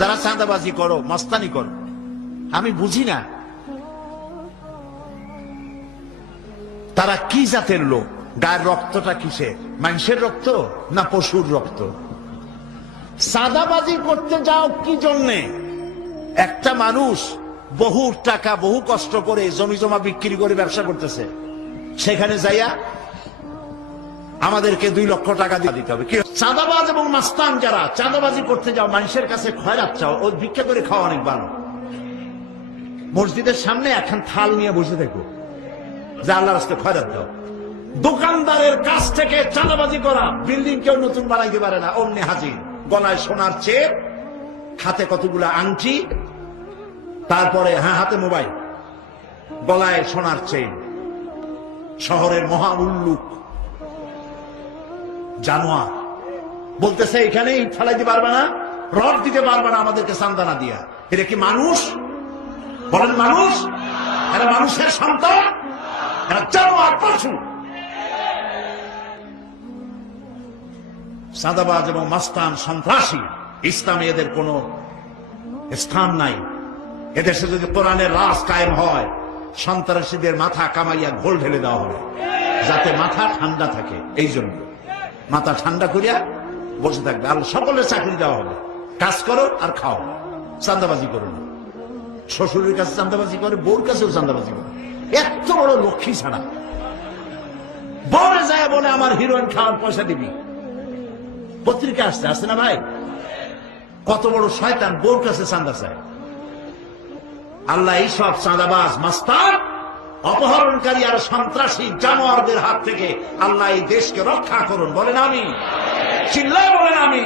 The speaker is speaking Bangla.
যারা চাঁদাবাজি করো মস্তানি করো আমি বুঝি না তারা কি জাতের লোক গায়ের রক্তটা কিসে মানুষের রক্ত না পশুর রক্ত সাদাবাজি করতে যাও কি জন্যে একটা মানুষ বহু টাকা বহু কষ্ট করে জমি জমা বিক্রি করে ব্যবসা করতেছে সেখানে যাইয়া আমাদেরকে দুই লক্ষ টাকা দিয়ে দিতে হবে চাঁদাবাজ এবং মাস্তান যারা চাঁদাবাজি করতে যাও মানুষের কাছে খয়রাত চাও ও ভিক্ষা করে খাওয়া অনেক ভালো মসজিদের সামনে এখন থাল নিয়ে বসে দেখো যে আল্লাহ রাস্তে খয়রাত দাও দোকানদারের কাছ থেকে চাঁদাবাজি করা বিল্ডিং কেউ নতুন বানাইতে পারে না অন্য হাজির গলায় সোনার চেপ হাতে কতগুলো আংটি তারপরে হ্যাঁ হাতে মোবাইল গলায় সোনার চেন শহরের মহা উল্লুক জানোয়ার বলতেছে এখানে ইট ফেলাইতে পারবে না রড দিতে পারবে না আমাদেরকে সান্দানা দিয়া এটা কি মানুষ বলেন মানুষ এরা মানুষের সন্তান এরা জানোয়ার পশু সাদাবাজ এবং মাস্তান সন্ত্রাসী ইসলামে এদের কোনো স্থান নাই এদেশে যদি কোরআনের রাস কায়েম হয় সন্ত্রাসীদের মাথা কামাইয়া ঘোল ঢেলে দেওয়া হবে যাতে মাথা ঠান্ডা থাকে এই জন্য মাথা ঠান্ডা করিয়া বসে থাকবে আর সকলের চাকরি দেওয়া হবে কাজ করো আর খাও চান্দাবাজি করো না শ্বশুরের কাছে চান্দাবাজি করে বউর কাছেও চান্দাবাজি করে এত বড় লক্ষ্মী ছাড়া বউরে যায় বলে আমার হিরোইন খাওয়ার পয়সা দিবি পত্রিকা আসছে আসছে না ভাই কত বড় শয়তান বউর কাছে চান্দা চায় আল্লাহ এই সব চাঁদাবাজ মাস্তার অপহরণকারী আর সন্ত্রাসী জানোয়ারদের হাত থেকে আল্লাহ এই দেশকে রক্ষা করুন বলেন আমি চিল্লায় বলেন আমি